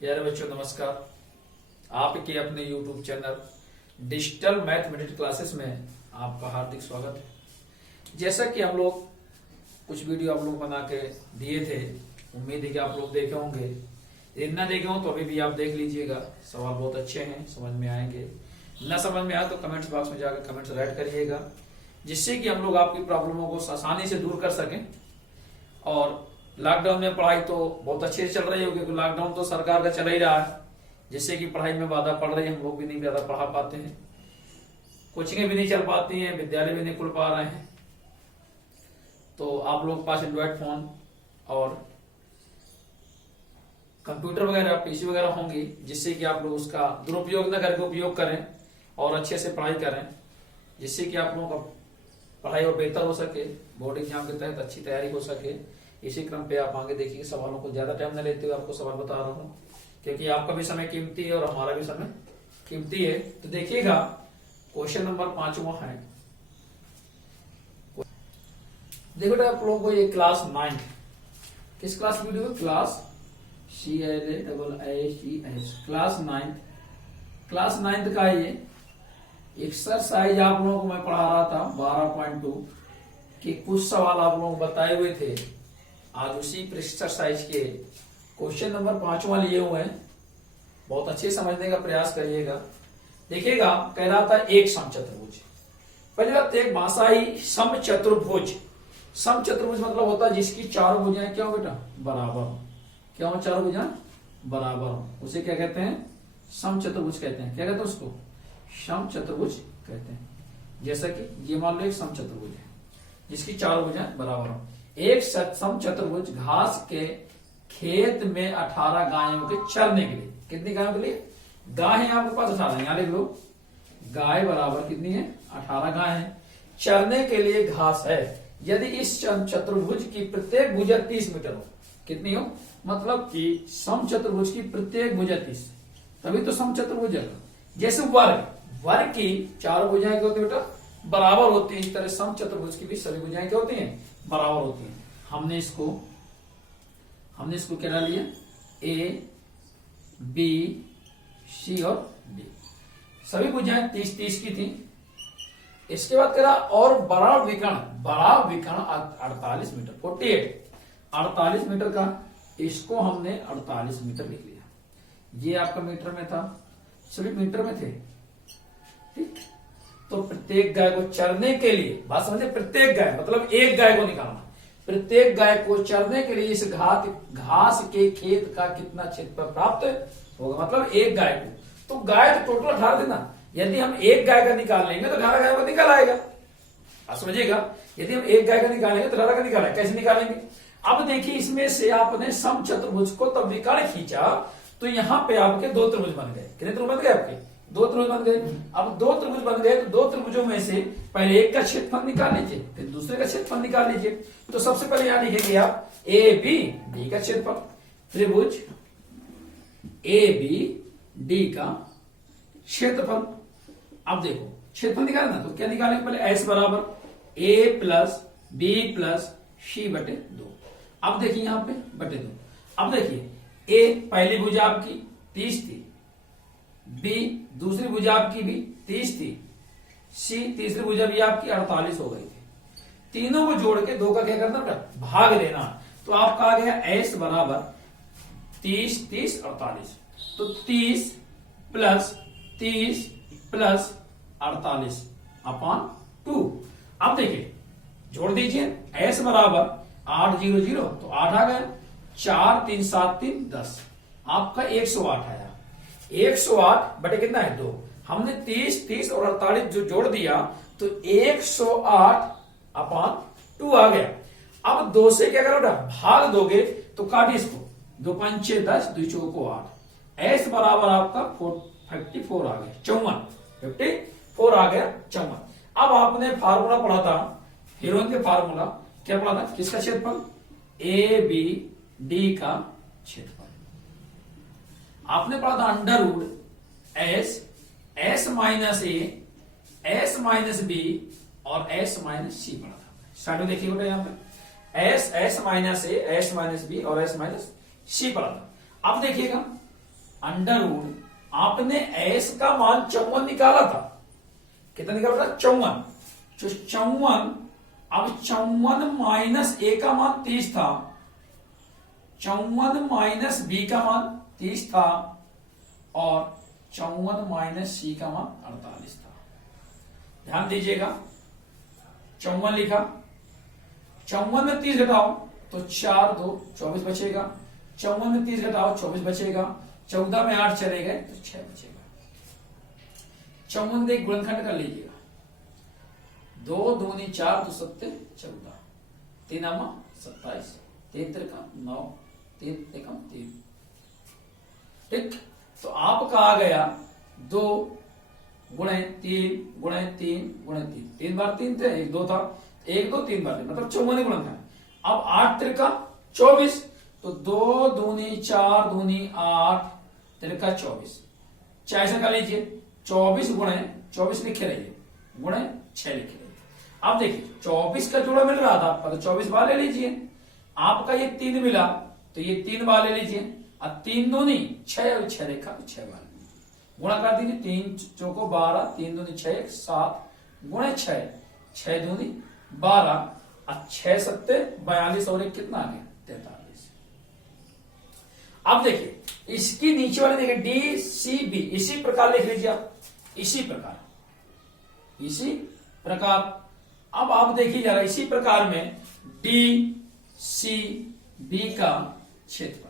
प्यारे बच्चों नमस्कार। आपके अपने YouTube channel digital mathematics classes में आपका हार्दिक स्वागत है। जैसा कि हम लोग कुछ वीडियो आप लोग बना के दिए थे, उम्मीद है कि आप लोग देखे होंगे। यदि ना देखे हो तो अभी भी आप देख लीजिएगा। सवाल बहुत अच्छे हैं, समझ में आएंगे। ना समझ में आए तो कमेंट्स बॉक्स में जाकर कमेंट्स राइट करिएगा, जिससे कि हम लोग आपकी प्रॉब्लमों को आसानी से दूर कर सकें। और लॉकडाउन में पढ़ाई तो बहुत अच्छे से चल रही होगी, क्योंकि लॉकडाउन तो सरकार का चल ही रहा है, जिससे कि पढ़ाई में बाधा पड़ रही है। हम लोग भी नहीं ज्यादा पढ़ा पाते हैं, कोचिंगें भी नहीं चल पाती हैं, विद्यालय भी नहीं खुल पा रहे हैं। तो आप लोग के पास एंड्रॉइड फोन और कंप्यूटर वगैरह, पीसी वगैरह होंगी, जिससे कि आप लोग उसका दुरुपयोग न करके उपयोग करें और अच्छे से पढ़ाई करें, जिससे कि आप लोगों का पढ़ाई और बेहतर हो सके, बोर्ड एग्जाम के तहत अच्छी तैयारी हो सके। इसी क्रम पे आप आगे देखिए। सवालों को ज्यादा टाइम न लेते हुए आपको सवाल बता रहा हूँ, क्योंकि आपका भी समय कीमती है और हमारा भी समय कीमती है। तो देखिएगा, क्वेश्चन नंबर 5वां है। देखो बेटा, आप लोगों को ये क्लास 9 किस class video, class CLASS class 9 का ये एक्सरसाइज आप लोगों को मैं पढ़ा रहा था 12.2 कि कुछ सवाल आप लोगों को बताए हुए थे। आज उसी एक्सरसाइज के क्वेश्चन नंबर 5वां लिए हुए हैं। बहुत अच्छे समझने का प्रयास करिएगा। देखिएगा, कह रहा था एक समचतुर्भुज। पहली बात, एक भाषाई समचतुर्भुज। समचतुर्भुज मतलब होता है जिसकी चारों भुजाएं क्या हो बेटा, बराबर हो। क्या हो, चारों भुजाएं बराबर हो, उसे क्या कहते हैं, समचतुर्भुज कहते हैं। क्या कहते हैं उसको, समचतुर्भुज कहते हैं। जैसा कि ये मान लो एक समचतुर्भुज है जिसकी चारों भुजाएं बराबर हो। एक समचतुर्भुज घास के खेत में 18 गायों के चरने के लिए, कितनी गायों के लिए, गाय है आपके पास 18, यहां लिख लो। गाय बराबर कितनी है, 18 गाय है। चरने के लिए घास है। यदि इस चतुर्भुज की प्रत्येक भुजा 30 मीटर हो, कितनी हो, मतलब कि समचतुर्भुज की प्रत्येक भुजा 30, तभी तो समचतुर्भुज है। जैसे वर्ग की चारों भुजाएं क्या होती है बेटा, बराबर होती है। इस तरह समचतुर्भुज की भी सभी भुजाएं क्या होती हैं, बराबर होती हैं। हमने इसको क्या डाल लिया, A, B, C और D, सभी भुजाएं 30-30 की थी। इसके बाद करा और बड़ा विकर्ण 48 मीटर, 48 मीटर का, इसको हमने 48 मीटर लिख लिया। ये आपका मीटर में था, सभी मीटर में थे, ठीक। तो प्रत्येक गाय को चरने के लिए, बात समझे, प्रत्येक गाय मतलब एक गाय को निकालना। प्रत्येक गाय को चरने के लिए इस घास के खेत का कितना क्षेत्रफल प्राप्त होगा, मतलब एक गाय को। तो गाय तो टोटल 18 देना। यदि हम एक गाय का निकाल लेंगे तो 18 गाय का निकाल आएगा। आप समझिएगा, यदि हम एक गाय का निकालेंगे तो 18 का निकालेंगे। कैसे निकालेंगे, अब देखिए, इसमें से आपने समचतुर्भुज को तब विकर्ण खींचा तो यहां पे आपके दो त्रिभुज बन गए। कितने त्रिभुज बन गए आपके, दो त्रिभुज बन गए। अब दो त्रिभुज बन गए तो दो त्रिभुजों में से पहले एक का क्षेत्रफल निकाल लीजिए, फिर दूसरे का क्षेत्रफल निकाल लीजिए। तो सबसे पहले यहां लिखेंगे आप ABD का क्षेत्रफल, त्रिभुज ABD का क्षेत्रफल। अब देखो, क्षेत्रफल निकालना तो क्या निकालेंगे, पहले S बराबर A plus B plus C बटे 2। अब देखिए यहां पे बटे 2। अब देखिए, A पहली भुजा आपकी 30 थी, B दूसरी भुजा आपकी भी 30 थी, C तीसरी भुजा भी आपकी 48 हो गई थी। तीनों को जोड़ के 2 का क्या करना बेटा, भाग देना। तो आपका आ गया S बराबर 30, 30, 48। तो 30 प्लस 48 अपॉन 2। अब देखिए, जोड़ दीजिए, S बराबर 8 0 0, तो 8 आ गया। 4 3 7 3 10, आपका 108 आया। 108 बटे कितना है, 2। हमने 30, 30 और 48 जो जोड़ दिया तो 108 अपॉन 2 आ गया। अब 2 से क्या करोगे, भाग दोगे तो काटिए इसको, 2 5 6 10, 2 चौको 8। S बराबर आपका 54 आ गया, 54 आ गया, 54। अब आपने फार्मूला पढ़ा था, हीरोइन के फार्मूला क्या पढ़ा था, किसका क्षेत्रफल, ABD का क्षेत्रफल। आपने पढ़ा था under root S minus A, S minus B और S माइनस C पढ़ा था। स्टार्ट में देखिए बेटा, यहाँ पे S minus A, S minus B और S माइनस C पढ़ा था। अब देखिएगा, अंडर रूट आपने एस का मान 54 निकाला था, कितना निकाला था 54, जो 54, अब 54 माइनस ए का मान 30 था, 54 माइनस बी का मान 30 था, और 54 माइनस सी का मान 48 था। ध्यान दीजिएगा, 54 लिखा, 54 में 30 घटाओ तो 4 2 24 बचेगा, 54 में 30 घटाओ 24 बचेगा, 14 में 8 चले गए तो 6 बचेगा। 54 एक गुणनखंड कर लीजिएगा, 2 दूनी 4 2 7 14, 3 आमा 27, 3 त्रिका 9, 3 एकम 3। ठीक, तो आपका आ गया 2 गुणे 3 गुणे 3 गुणे 3, 3 बार 3 थे, 1 2 था, 1 2 3 बार थे, मतलब 54 गुणनखंड। अब 8 त्रिका 24, तो 2 दूनी 4 दूनी 8 त्रिका 24, 4 से कर लीजिए, 24 गुणे 24 लिखे रहिए, गुणे 6 लिखे रहिए। अब देखिए 24 का जोड़ा मिल रहा था आपका, तो 24 बार ले लीजिए, आपका ये 3 मिला तो ये 3 बार ले लीजिए, अब 3 दूनी 6 और 6 देखा तो 6 बार गुणा कर दीजिए, 3 चौको 12, 3 दूनी 6 7 गुणे 6, 6 दूनी 12, 6 सत्ते 42 और एक कितना आ गया 43। अब देखिए इसकी नीचे वाले देखिए डी सी बी, इसी प्रकार लिख लीजिए आप, इसी प्रकार। अब आप देखिए जरा, इसी प्रकार में डी सी बी का क्षेत्रफल।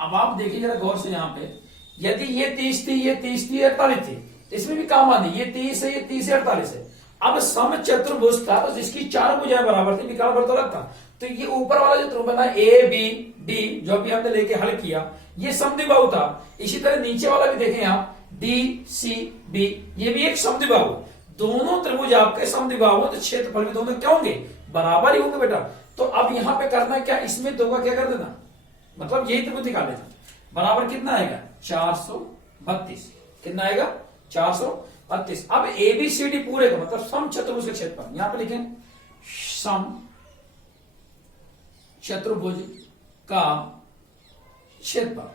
अब आप देखिए जरा गौर से, यहां पे यदि ये 30 थी, ये 30 थी, 48 थी, इसमें भी काम आनी, ये 30 है, ये 30 है, 48 है। अब सम चतुर्भुज था तो जिसकी 4 भुजाएं बराबर थी, विकर्ण वर्तुलक था, तो ये ऊपर वाला जो त्रिभुज बना ए बी डी, जो अभी हमने लेके हल किया, ये समद्विबाहु था। इसी तरह नीचे वाला भी देखें आप, डी सी बी, ये भी एक समद्विबाहु। दोनों त्रिभुज आपके समद्विबाहु, तो क्षेत्रफल भी दोनों क्या होंगे, बराबर ही होंगे बेटा। तो अब यहां पे करना क्या, इसमें 2 का क्या कर देना, मतलब यही त्रिभुज निकाल लेना, बराबर कितना आएगा 432, कितना आएगा 432। अब एबीसीडी पूरे का मतलब सम चतुर्भुज का क्षेत्रफल, यहां पे लिखें सम चतुर्भुज का क्षेत्रफल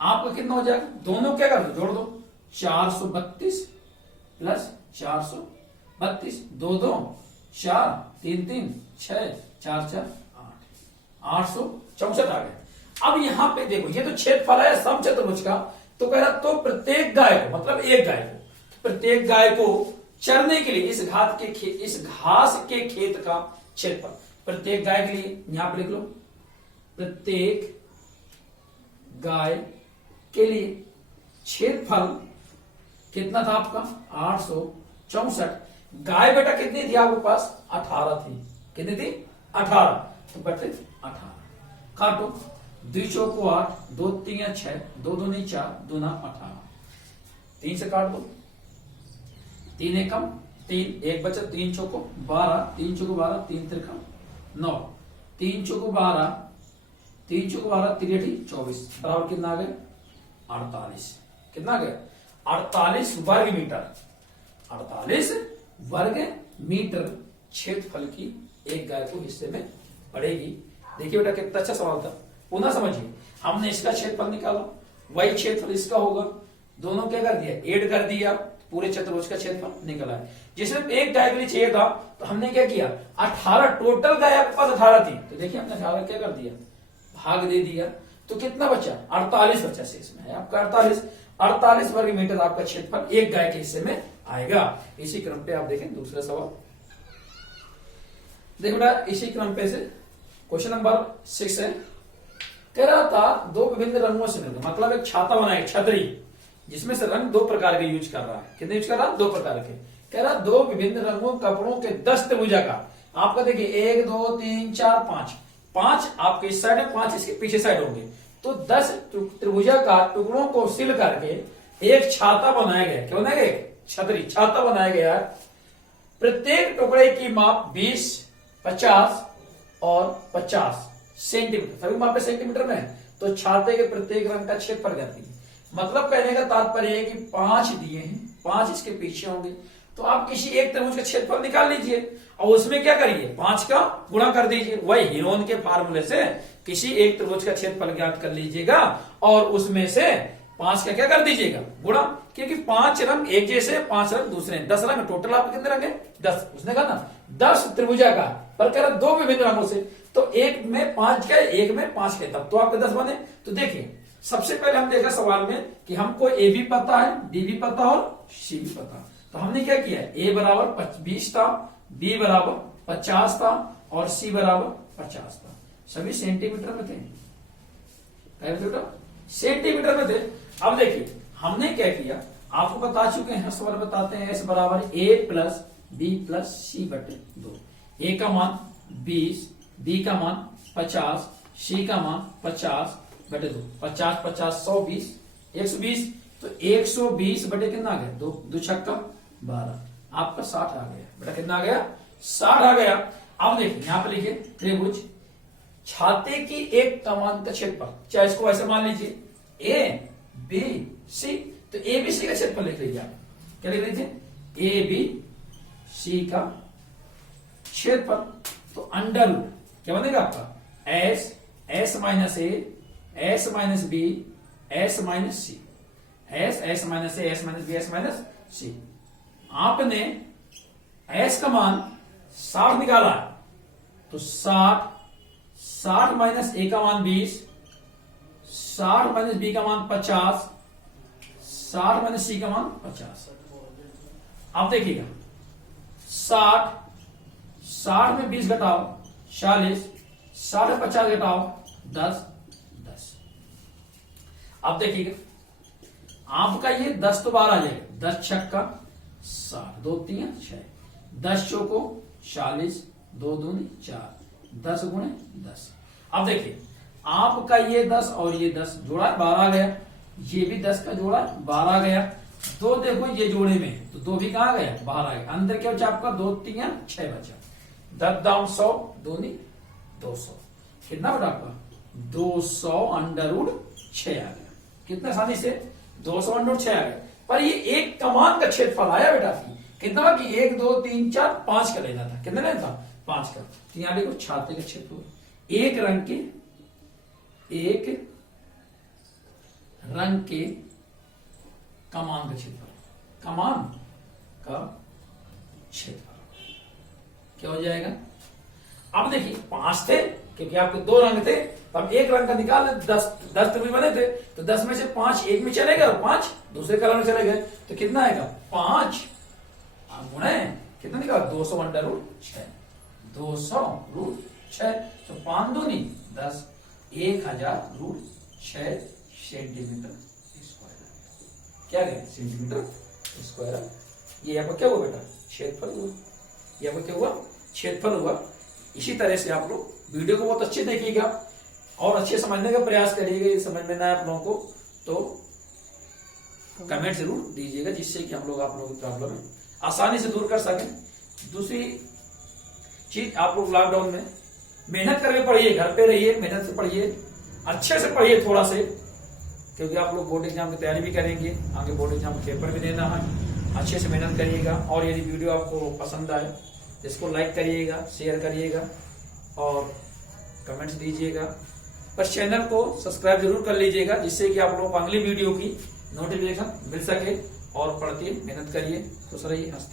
आपका कितना हो जाएगा, दोनों क्या कर दो, जोड़ दो, 432 प्लस 432, 2 2 4 3 3 6 4 4 8, 864 आ गया। अब यहां पे देखो, ये तो क्षेत्रफल है सम चतुर्भुज का, तो कह रहा तो प्रत्येक गाय को, मतलब एक गाय को, प्रत्येक गाय को चरने के लिए इस घास के खेत का क्षेत्रफल, प्रत्येक गाय के लिए यहां पे लिख लो, प्रत्येक गाय के लिए क्षेत्रफल कितना था आपका 864। गाय बेटा कितनी थी आपके पास, 18 थी, कितनी थी 18, तो बटे 18, काटो, 2 चौको 8, 2 3 6, 2 दूनी 4, 2 ना 18, 3 से काट दो, 3 एकम 3, 1 बचा, 3 चौको 12, 3 चौको 12, 3 त्रिकम 9, 3 चौको 12, 3 चौको 12, 3 24, बराबर कितना आ गया 48, कितना आ गया 48 वर्ग मीटर, 48 वर्ग मीटर क्षेत्रफल की एक गाय को हिस्से में पड़ेगी। देखिए बेटा कितना अच्छा सवाल था, पुनः समझिए, हमने इसका क्षेत्रफल निकाला, वही क्षेत्रफल इसका होगा, दोनों क्या कर दिया, ऐड कर दिया, पूरे चतुर्भुज का क्षेत्रफल निकला है। जिसमें एक गाय के लिए चाहिए था तो हमने क्या किया, 18, टोटल गाय आपके पास 18 थी, तो देखिए हमने 18 क्या कर दिया, भाग दे दिया, तो कितना बचा 48 बचा, शेष में है आपका 48 वर्ग मीटर आपका क्षेत्रफल एक गाय के हिस्से में आएगा। इसी क्रम पे आप देखें दूसरा सवाल, देखो बेटा इसी क्रम पे से क्वेश्चन नंबर 6 है, कह रहा था 2 विभिन्न रंगों से मिलकर, मतलब एक छाता बना है, छतरी, जिसमें से रंग 2 प्रकार के यूज कर रहा है, कितने यूज कर रहा है 2 प्रकार के, कह रहा 2 विभिन्न रंगों कपड़ों के 10 त्रिभुजाकार, आपका देखिए 1 2 3 4 5 आपके इस साइड है, 5 इसके पीछे साइड होंगे, तो 10 त्रिभुजाकार टुकड़ों को सिल करके एक छाता बनाया गया, क्या बनाया गया, छतरी छाता बनाया गया है। प्रत्येक टुकड़े की माप 20 50 और 50 सेंटीमीटर, सभी मापे सेंटीमीटर में है, तो छाते के प्रत्येक रंग का क्षेत्रफल करती है। मतलब कहने का तात्पर्य है कि 5 दिए हैं, 5 इसके पीछे होंगे, तो आप किसी एक त्रिभुज का क्षेत्रफल निकाल लीजिए और उसमें क्या करिए 5 का गुणा कर दीजिए, वही हीरोन के फार्मूले से किसी एक त्रिभुज का क्षेत्रफल ज्ञात कर लीजिएगा और उसमें से 5 का क्या कर दीजिएगा गुणा, क्योंकि 5 रंग एक जैसे 5 रंग दूसरे, 10 रंग टोटल आपके कितने रंग है 10। उसने कहा ना 10 त्रिभुजाकार पर कह रहा 2 विभिन्न रंगों से, तो एक में 5 के एक में 5 के, तब तो आपके 10 बने। तो देखिए सबसे पहले हम देखा सवाल में कि हमको ए भी पता है, डी भी पता और सी भी पता, तो हमने क्या किया, ए बराबर 20 था, बी बराबर 50 था और सी बराबर 50 था। सभी सेंटीमीटर में थे, सेंटीमीटर में थे। अब देखिए हमने क्या किया, आपको बता चुके हैं, सवाल बताते हैं, एस बराबर ए प्लस बी प्लस सी बटे 2। ए का मान 20, बी का मान 50, सी का मान 50 बटे 2। 50 50 120, 120, तो 120 बटे कितना आ गया 2, 2 छक्का 12, आपका 60 आ गया बेटा, कितना आ गया 60 आ गया। अब देखिए यहां पर लिखिए त्रिभुज छाते की एक कमान का क्षेत्रफल, चाहे इसको ऐसे मान लीजिए ए बी सी, तो ए बी सी का क्षेत्रफल लिख लीजिए आप, क्या लिख लीजिए ए बी सी का क्षेत्रफल, तो अंडर रूट क्या बनेगा आपका S, S minus A, S minus B, S minus C, S minus A, S minus B, S minus C. आपने एस का मान 60 निकाला है, तो 60 माइनस ए का मान 20, 60 माइनस बी का मान 50, 60 माइनस सी का मान 50। अब देखिएगा 60 में 20 घटाओ 40, 60 में 50 घटाओ 10, 10। अब देखिएगा आपका ये 10 तो बाहर आ जाएगा, 10 छक्का 60, 2 3 6, 10 चौको 40, 2 दूनी 4, 10 गुणे 10। अब देखिए आपका ये 10 और ये 10 जोड़ा 12 आ गया, ये भी 10 का जोड़ा 12 आ गया, 2 देखो ये जोड़े में, तो 2 भी कहां गया बाहर आ गया, अंदर क्या बचा आपका 2 3 6 बचा, 10 दाम 100, दूनी 200, कितना बटा आपका 200 अंडर रूट 6 आ गया। कितना आसानी से 200 अंडर रूट 6 आ गया। पर ये एक कमान का क्षेत्रफल आया बेटा, कितना कि 1 2 3 4 5 का लेना था, कितना लेना था 5 का, तो यहां देखो छाते का क्षेत्रफल, एक रंग के कमान का क्षेत्रफल, कमान का क्षेत्रफल क्या हो जाएगा। अब देखिए 5 थे क्योंकि आपके 2 रंग थे, अब एक रंग का निकाल 10 त्रिभुज बने थे, तो 10 में से 5 एक में चले गए और 5 दूसरे कलर में चले गए, तो कितना आएगा 5 गुणे कितना निकाला 200 अंडर रूट 6, 200 रूट 6, तो 5 दूनी 10, 1000 रूट 6 सेंटीमीटर स्क्वायर। क्या गया सेंटीमीटर स्क्वायर। ये आपका क्या हुआ बेटा क्षेत्रफल हुआ, ये आपका क्या हुआ क्षेत्रफल हुआ। इसी तरह से आप लोग वीडियो को बहुत अच्छे देखिएगा और अच्छे समझने का प्रयास करिएगा, ये समझ में ना आए आप लोगों को तो कमेंट जरूर दीजिएगा, जिससे कि हम लोग आप लोगों की प्रॉब्लम है आसानी से दूर कर सकें। दूसरी चीज आप लोग लॉकडाउन में मेहनत करके पढ़िए, घर पे रहिए, मेहनत से पढ़िए, अच्छे से पढ़िए थोड़ा से, क्योंकि आप लोग बोर्ड एग्जाम की तैयारी भी करेंगे, आगे बोर्ड एग्जाम का पेपर भी देना है। अच्छे से मेहनत करिएगा और यदि वीडियो आपको पसंद आए इसको लाइक करिएगा, शेयर करिएगा और कमेंट्स दीजिएगा। पर चैनल को सब्सक्राइब जरूर कर लीजिएगा, जिससे कि आप लोगों को अगली वीडियो की नोटिफिकेशन मिल सके। और पढ़ते मेहनत करिए, खुश रहिए, हंसते